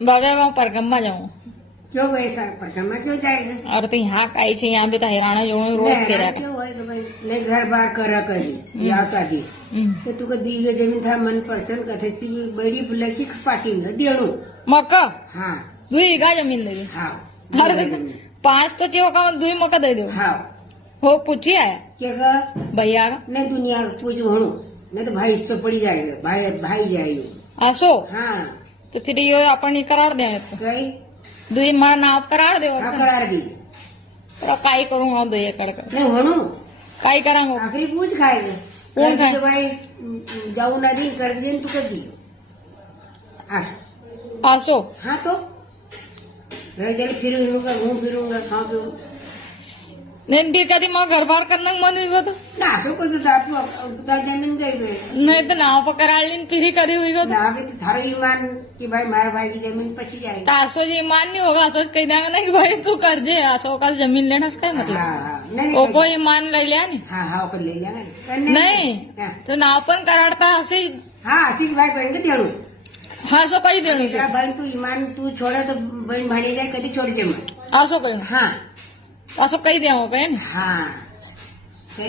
बाबा मैं परगम में जाऊँ क्यों भाई सर पटना क्यों जाएगा? और तो यहाँ काई छे यहाँ भी तो हैराना जो रोड नहीं, पे क्यों होए कि भाई ले घर बार करा करी या शादी तो तुका दी गई जमीन था मन पसंद कथे सी बड़ी बुलकी खपाटी न देणो मक्का हाँ दुई का जमीन दे हाँ अरे पांच तो चेव का दुई मौका दे दो हाँ हो पूछी आया क्या भैया नहीं दुनिया पूछ हणो नहीं तो भाई इससे पड़ी जाएगा भाई भाई जाएगा आसो हाँ तो फिर यो अपन करार दे कई दुई मार नाव करार दे हाँ करार दी तो काई करूँ हाँ दुई एकड़ का नहीं हणो काई करांगो आखिरी पूछ खाएगा कौन खाए? तो भाई जाऊ ना दी कर दे तू कर दी आसो हाँ तो रह फिरूंगा घूम फिरूंगा खाऊ पीऊ नहीं फिर कभी मैं घर बार करने का मन हुई तो ना असो कोई तो जमीन गई भाई नहीं तो नाव पकड़ा ली फिर ही करी हुई तो ना अभी तो थारो ईमान कि भाई मारा भाई की जमीन पची जाएगी आसो जी ईमान नहीं होगा आसो कही देगा ना कि भाई तू कर जे आसो का जमीन लेना इसका मतलब हाँ हाँ नहीं वो कोई ईमान ले लिया नहीं हाँ हाँ ओकर ले जाना नहीं हाँ तो नाव पण कराडता असे हाँ असी भाई बहन के तेणु हाँ सो काही देणं तेरा बहन तू ईमान तू छोड़े तो बहन भाणी जाए कभी छोड़ दे मत असो काही हाँ असं काही द्यावं काय हाँ